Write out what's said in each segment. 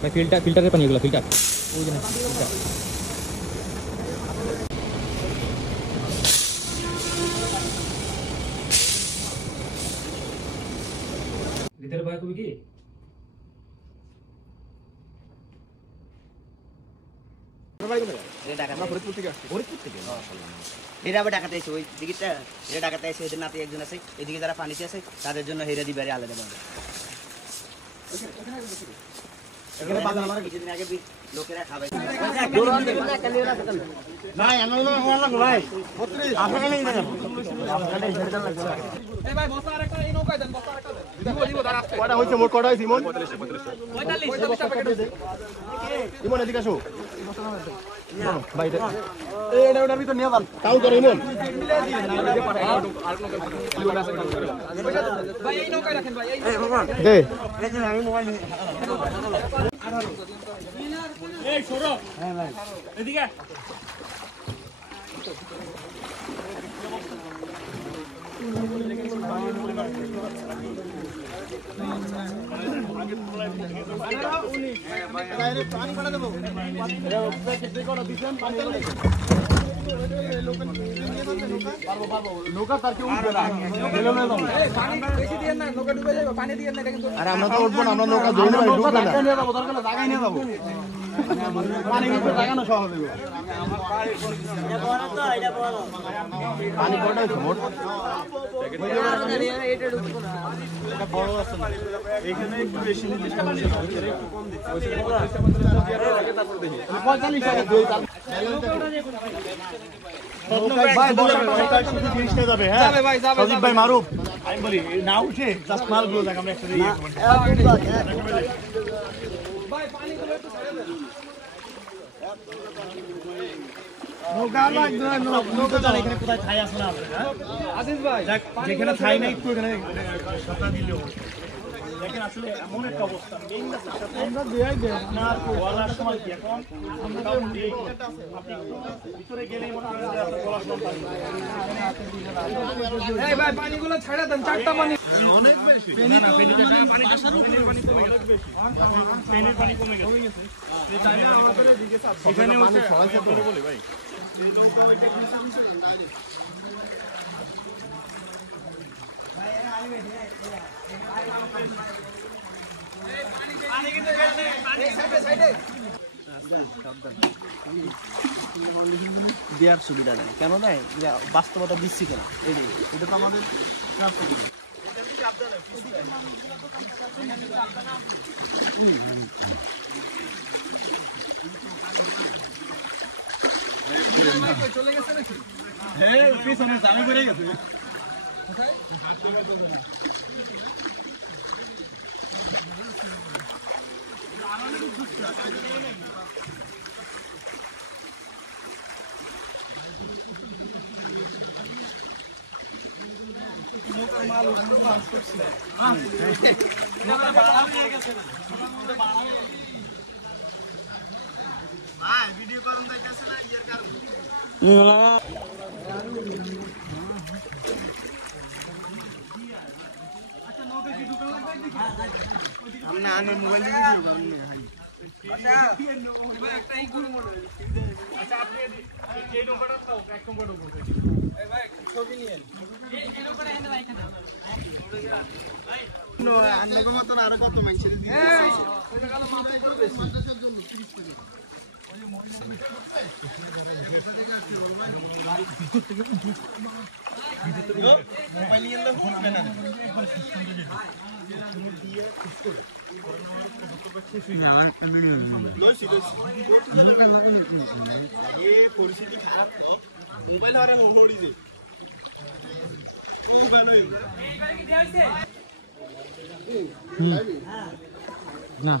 भाई फिल्टर पानी एगुलो फिल्टर ওই যে ভিতরে ভাই কবি কি এদিকে যারা পানিতে আছে তাদের জন্য হেরে দিবে আলাদা লোকেরা খাবে ভাই আমার ভাই 32 আসলে নেই এই ভাই বসা আরেকটা এই নৌকায় দেন বসা আরেকটা দেন দিব দাঁড়া কয়টা হইছে মোট কয়টা হইছে ইমন 45 ইমন এদিকে আসো ভাই এই এটার ভিতর নিয়ে যান কাউন্ট করো ইমন ভাই এই নৌকায় রাখেন ভাই এই দে এই যে আমি মোবাইল এই সরো হ্যাঁ ভাই এদিকে আগে তোলায় হ্যাঁ ভাই পানি পড়া দেব এটা প্যাকেট দিয়ে করো দিবেন পানি পারবো নৌকা তার কি উঠবে না এই পানি বেশি দিয়েন না নৌকা ডুবে যাবে পানি দিয়েন না এটা কিন্তু আরে আমরা তো উঠবো না আমরা নৌকা ধরে নেব ডুববে না নিয়ে যাব দরকার না জায়গায় নিয়ে যাব পানি কিন্তু জায়গা না সহ হবে আমার পানি তো এটা বলো পানি কয়টা হইছে মোট এটা ঢুকবো না এটা বড় আছে এখানে একটু বেশি নিতে পানি একটু কম দিতে আগে তারপর দেখি 45 টাকা দেই ভাই নৌকা শুধু জিনিসটা যাবে হ্যাঁ যাবে ভাই যাবে সজীব ভাই মারুফ আমি বলি না উঠে জাস্ট মালগুলো দেখ আমরা একসাথে ইয়ে করি ভাই পানিগুলো একটু ছেড়ে দেন নৌকা লাগবে নৌকা জানি এখানে কোথায় ছাই আছে না হ্যাঁ আসিস ভাই যেখানে ছাই নাই একটু এখানে সত্তা দিলেও দেখেন আসলে এমন একটা অবস্থা মেইন রাস্তাতে আমরা দেই দেই আপনার ওয়ালার সময় কি এখন আমরা তো ভিতরে গেলেই মনে হয় আপনার ওয়ালার সময় এই ভাই পানিগুলো ছাড়া দেন চারটা পানি অনেক বেশি না না পানি অনেক বেশি পানি কমে গেছে তাই আমাদের এদিকে সব পানি ছড়াইছে তো এই নৌকা ওইটা কিছু না ডাইরেক্ট দেওয়ার সুবিধা নেই কেন নেই বাস্তবতা দিচ্ছি কেন এটা তো আমাদের চলে গেছে নাকি হ্যাঁ পিছনে জামে পড়ে গেছে কোথায় হাঁটতে পারতেছে না আমরা আনে মোবাইল দিয়ে ভিডিও করব আচ্ছা একটাই করে মনে হয় আচ্ছা আপনি এই নম্বরটা দাও ব্যাক নম্বরটা এই ভাই ছবি নিয়ে এই ভিডিও করে এনে লাইক নো আন্নগো মত আর কত মানুষের দিয়ে দিয়েছে এটা কাল মাথায় পড়বে মাদ্রাসার জন্য 30 টাকা মোবাইল নিয়ে এলে উঠবে না আমার একটা ভিডিও লইছি কোড করে লাগাইছি এই পরিস্থিতি খারাপ তো মোবাইল আরে হড়ি যে ও গেল এই গাড়ি কি দেইছে না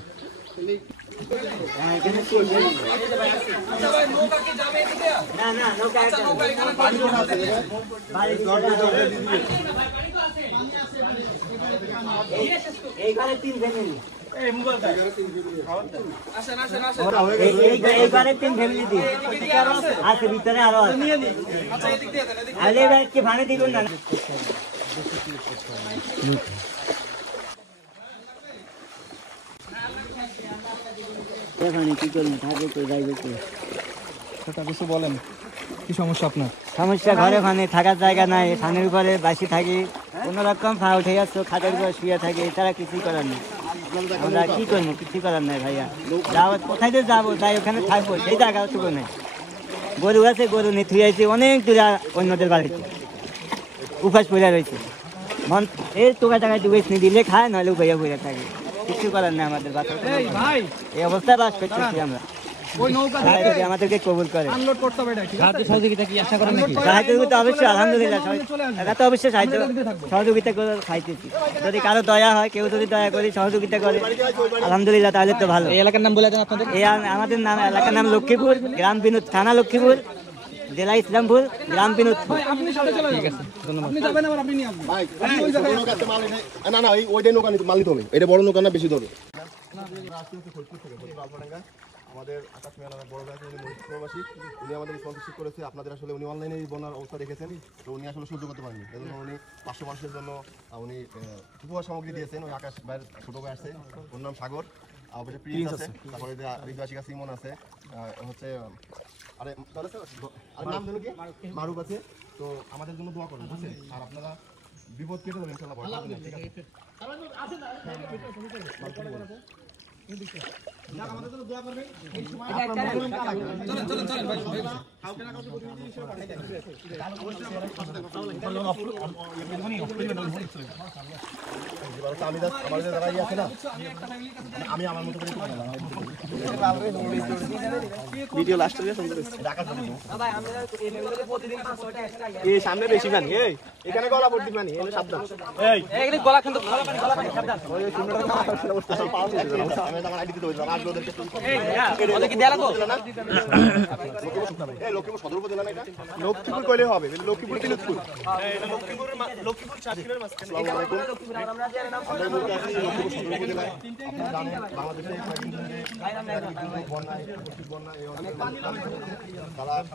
নৌকা কি যাবে এদিকে না না নৌকা একটা নৌকা পানি কোন আছে ভাই ভাই পানি তো আছে পানি আছে এইখানে 3 ভেঙে এইবারে 3 ফ্যামিলি দিয়ে আছে ভিতরে আরো আছে আলে ভাই কি ভাড়া দিবেন না এখানে কি করবেন থাকবে তো যাইবে তো সেটা কিছু বলেন কি সমস্যা আপনার সমস্যা ঘরে ওখানে থাকার জায়গা নাই খানের উপরে বাসি থাকি কোনো রকম ফা উঠে যাচ্ছে খাটের উপর শুয়ে থাকি এছাড়া কিছুই করার নেই আমরা কি করবো কিছু করার নাই ভাইয়া যাবো কোথায় তো যাবো তাই ওখানে থাকবো সেই জায়গা টুকু নেই গরু আছে গরু নিয়ে থুয়ে আছে অনেক দূরে অন্যদের বাড়িতে উপাস পড়ে রয়েছে মন এই টোকা টাকায় টুকে দিলে খায় নাহলে উপায় পড়ে থাকে কিছু করার নেই আমাদের বাচ্চা এই অবস্থায় বাস করতেছি আমরা ওই নৌকা থেকে আমাদেরকে কবুল করে আনলোড করতে হবে এটা ঠিক আছে সহযোগিতা কি আশা করেন নাকি সাহায্য অবশ্যই আলহামদুলিল্লাহ এটা তো অবশ্যই সাহায্য সহযোগিতা করে খাইতেছি যদি কারো দয়া হয় কেউ যদি দয়া করে সহযোগিতা করে আলহামদুলিল্লাহ তাহলে তো ভালো এই এলাকার নাম বলে দেন আপনাদের এই আমাদের নাম এলাকার নাম লক্ষ্মীপুর গ্রাম বিনোদ থানা লক্ষ্মীপুর জেলা ইসলামপুর গ্রাম বিনোদপুর আপনি সাথে চলে যান ধন্যবাদ আপনি যাবেন আবার আপনি নিয়ে আসবেন ভাই ওই জায়গায় না না ওইটাই নৌকা নিতে মাল নিতে হবে এটা বড় নৌকা না বেশি হবে আমাদের আকাশ মিয়া নামে বড় ভাই উনি মহিষপুরবাসী উনি আমাদের স্পন্সরশিপ করেছে আপনাদের আসলে উনি অনলাইনে এই বন্যার অবস্থা দেখেছেন তো উনি আসলে সহ্য করতে পারেনি এই জন্য উনি 500 মানুষের জন্য উনি উপহার সামগ্রী দিয়েছেন ওই আকাশ ভাইয়ের ছোট ভাই আছে ওর নাম সাগর অবশ্যই প্রিন্স আছে তারপরে হৃদয়াশিকা সিমন আছে হচ্ছে আরে নাম জানো কি মারুফ আছে তো আমাদের জন্য দোয়া করবেন বুঝছেন আর আপনারা বিপদ কেটে যাবেন ইনশাআল্লাহ ভয় পাবেন না ঠিক আছে আমাদের জন্য দোয়া করবেন এই সময় আপনারা মনোনয়ন কাজ লাগবে চলেন চলেন চলেন ভাই কাউকে না কাউকে প্রতিনিধি হিসেবে পাঠিয়ে দেন অবশ্যই আমাদের পাশে আমাদের যারা আছে না আমি আমার মতো করে ভিডিও লাস্ট থেকে শুরু করছি ভাই আমরা প্রতিদিন 500 টাকা এক্সট্রা এই সামনে বেশি পানি এই এখানে গলা ভর্তি পানি এই সাবধান এই এখানে গলা কিন্তু গলা পানি সাবধান ওই 100 টাকা অবস্থা সব পাওয়া যাচ্ছে আমি আমার আইডি দিতে হইছে আমার ওদেরকে এই ওদের কি দেয়া লাগো না এই লক্ষ্মীপুর সদর উপজেলা না এটা লক্ষ্মীপুর কইলে হবে লক্ষ্মীপুর বিনোদপুর এটা লক্ষ্মীপুর 4 কিলোর মাঝখানে আসসালামু আলাইকুম আমরা বলতে আছি লক্ষ্মীপুর সদর উপজেলায় আপনারা জানেন বাংলাদেশে কয়েকদিন ধরে বন্যায় বন্যা এই অনেক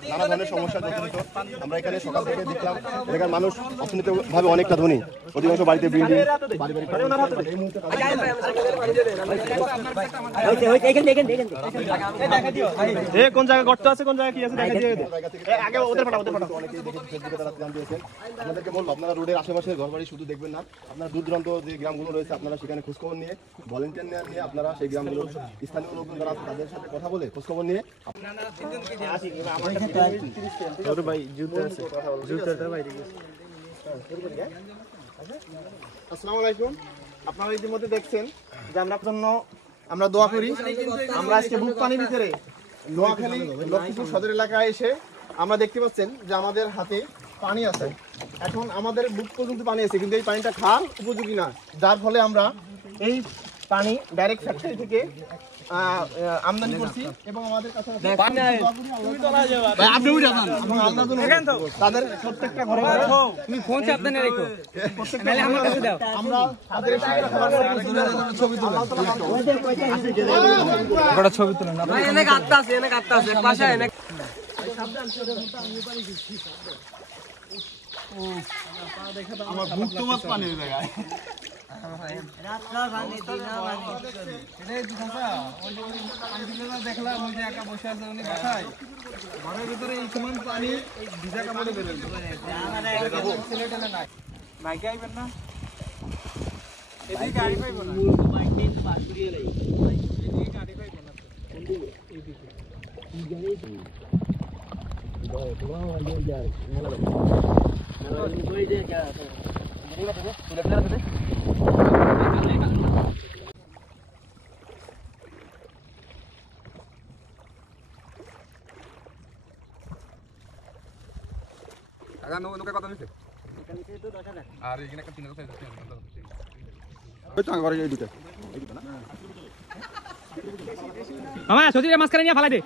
নানা ধরনের সমস্যা জড়িত আমরা এখানে সকাল থেকে দেখলাম এলাকার মানুষ অর্থনৈতিকভাবে অনেকটা ধনী অধিকাংশ বাড়িতে বিল্ডিং কোন জায়গায় গর্ত আছে কোন জায়গায় কি আছে দেখা দিয়ে আগে ওদের পাঠাও আপনাদেরকে বলবো আপনারা রোডের আশেপাশে ঘরবাড়ি শুধু দেখবেন না আপনারা দূর দূরান্ত যে গ্রামগুলো রয়েছে আপনারা সেখানে খোঁজখবর নিয়ে ভলেন্টিয়ার নিয়ে আপনারা সেই গ্রামগুলোর স্থানীয় লোকজন যারা আছে তাদের সাথে কথা বলে খোঁজখবর নিয়ে আসসালামু আলাইকুম আপনারা ইতিমধ্যে দেখছেন যে আমরা দোয়া করি আমরা আজকে বুক পানির ভিতরে নোয়াখালী লক্ষ্মীপুর সদর এলাকায় এসে আমরা দেখতে পাচ্ছেন যে আমাদের হাতে পানি আছে এখন আমাদের বুক পর্যন্ত পানি আছে কিন্তু এই পানিটা খাওয়ার উপযোগী না যার ফলে আমরা এই পানি ডাইরেক্ট ফ্যাক্টরি থেকে আমদানি করছি এবং আমাদের কাছে তাদের প্রত্যেকটা ঘরে তুমি ফোন সাবধানে রেখো প্রত্যেকটা আমরা ছবি তুলে না ভাই এনে কাটতা আছে পাশে এনে আমার বুক তো মাছ পানির জায়গায় দেখলাম ওই যে একা বসে আছে উনি বাসায় ঘরের ভিতরে এই সমান পানি ভিজা কাপড়ে বেরোল বাইকে আইবেন না এদিকে গাড়ি পাইব না আর এখানে একটা 3000 সাইজ আছে ওই তো ঘরে এই দুটো না মামা সজিরে মাছ করে নিয়ে ফালাই দে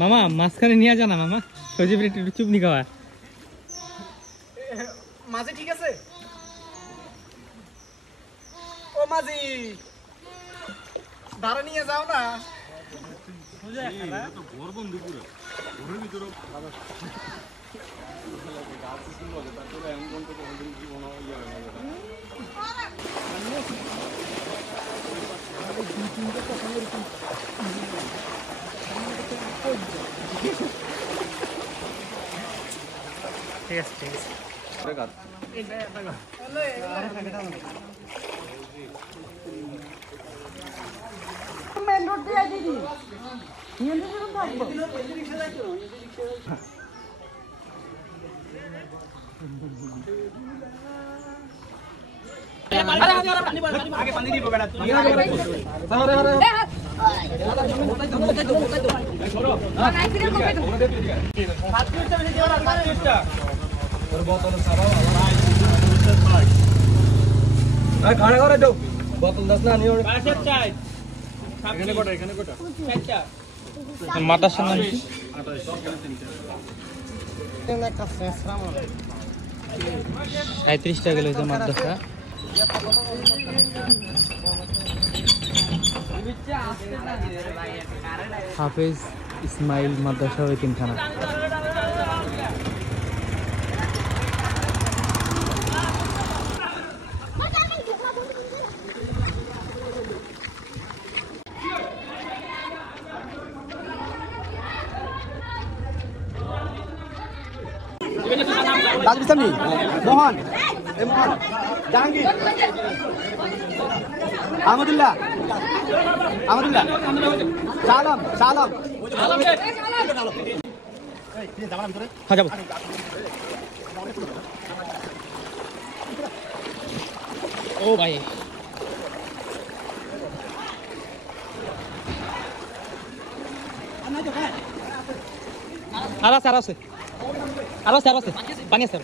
মামা মাঝখানে নিয়ে যা না মামা সজীবের একটু চুপনি খাওয়া মাঝি ঠিক আছে ও মাঝি দাঁড়া নিয়ে যাও না ঠিক আছে ঠিক আছে মেন রোড দিয়ে দিদি মেন রোড দিয়ে থাকবো আগে পানি দিব বেটা ঘাড়া করে দাও বোতল দাস না নিও মাতার সামনে 37 টাকা লইছে মাদ্রাসা হাফেজ ইসমাইল মাদ্রাসা ও এতিমখানা মোহন মোহন জাহাঙ্গীর আহমদুল্লাহ আহমদুল্লাহ শালম শালম ও ভাই আরো আছে পানি আছে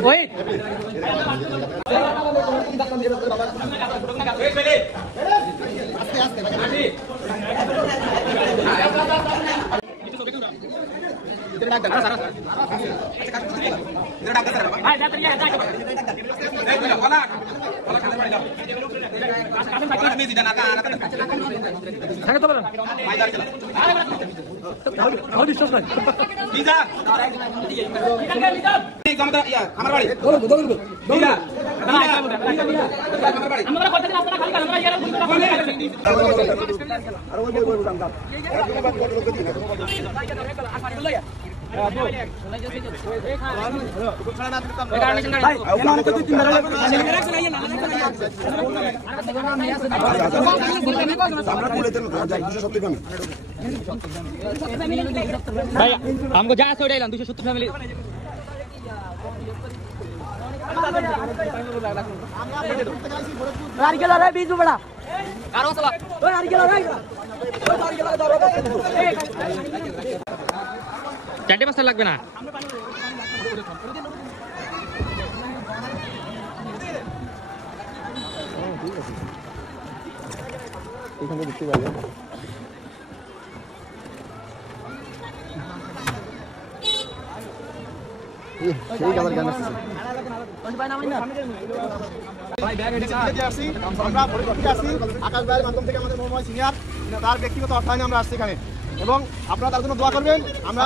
Wait. Saya tahu kan? Kau বিশ্বাস নাই বিজা এই জামাটা ইয়া আমার বাড়ি বলো বিজা আমার বাড়ি আমরা কথা রাস্তা খালি আমরা ইয়ার আর ওই বল কাম কাম ভাই ওখানে অনেক দুই তিন বেলা লাগবে আমরা বলে দেব যাই 270 গ্রাম ভাই हमको जा से उड़ाइलाम 270 फैमिली আর গেল রে বিজু বড়া কারো সবা ওই আর গেল রে ওই আর গেল ধরো এই চারটে বস্তা লাগবে না এখানে দেখতে পারবে সেই কালার গান আছে আমরা পরিকল্পিত আছি আকাশ ভাইয়ের মাধ্যম থেকে আমাদের মোহাম্মদ সিনিয়র তার ব্যক্তিগত অর্থায়নে আমরা আসছি এখানে এবং আপনারা তার জন্য দোয়া করবেন আমরা